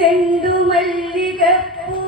ചെണ്ടുമല്ലികപ്പൂ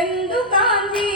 ಎಂದು ಕಾಂತಿ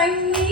കണ്ണി